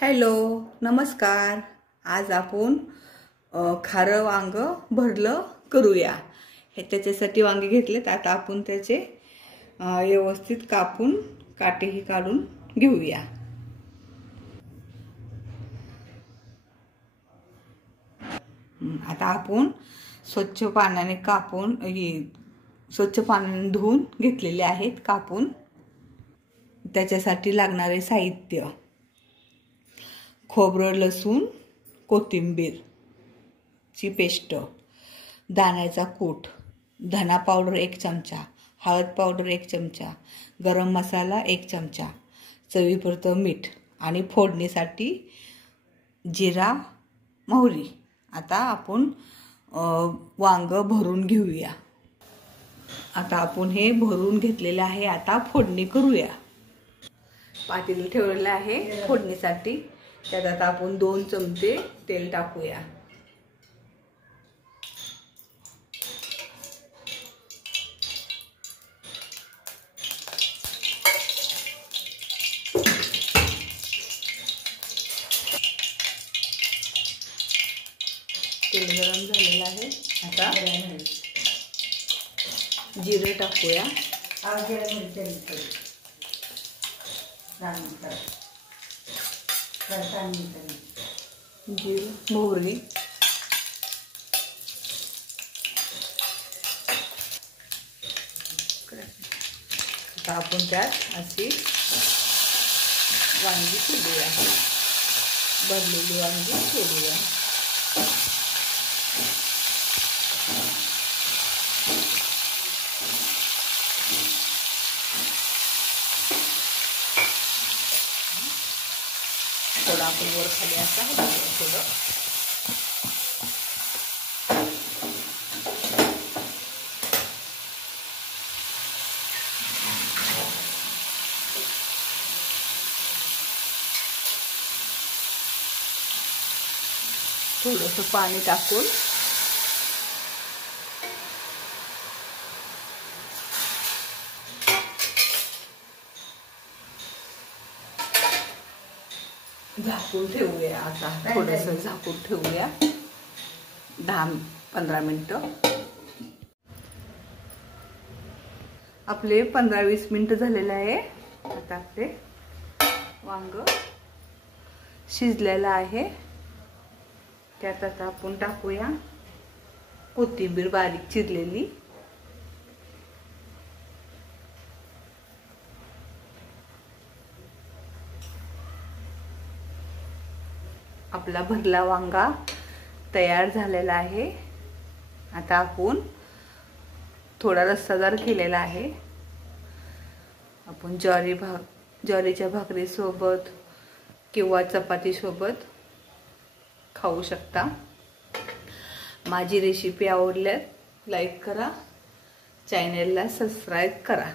Hello, नमस्कार। आज आपण खारं वांग भरलं करूया। हे त्याच्यासाठी वांगे घेतलेत। आता आपण त्याचे व्यवस्थित कापून काटेही काढून घेऊया। आता आपण स्वच्छ पाण्याने कापून स्वच्छ पाण्याने धुवून घेतलेले आहेत कापून। त्याच्यासाठी लागणारे साहित्य: खोबरं, लसूण, कोथिंबीरची पेस्ट, दाण्याचा कूट, धना पावडर 1 चमचा, हळद पावडर 1 चमचा, गरम मसाला 1 चमचा, चवीपुरतं मीठ आणि फोडणीसाठी जिरा, मोहरी। आता आपण वांग भरून घेऊया। आता आपण हे भरून घेतलेले आहे। आता फोडणी करूया। पातेलं ठेवलेलं आहे फोडणीसाठी। त्यात आता आपण 2 चमचे तेल टाकूया। तेल गरम झालेलं आहे। आता जिरे टाकूया। जिरे, मोहरी, आता आपण त्यात अशी वांगी सोडूया। भरलेली वांगी सोडूया। थोडं आपण वर खाली असं थोडं थोडंसं पाणी टाकून झाकून ठेवूया। आता थोडंसं झाकून ठेवूया 10-15 मिनिटं। आपले 15-20 मिनिटं झालेले आहे। आता आपले वांग शिजलेलं आहे। त्यात आता आपण टाकूया कोथिंबीर बारीक चिरलेली, आपला भरला वांगा तयार झालेला आहे। आता आपण थोडा रस्सादार केलेला आहे। आपण ज्वारीच्या भाकरी सोबत किंवा चपाती सोबत खाऊ शकता। माझी रेसिपी आवडल्यास लाईक करा, चॅनलला सबस्क्राईब करा।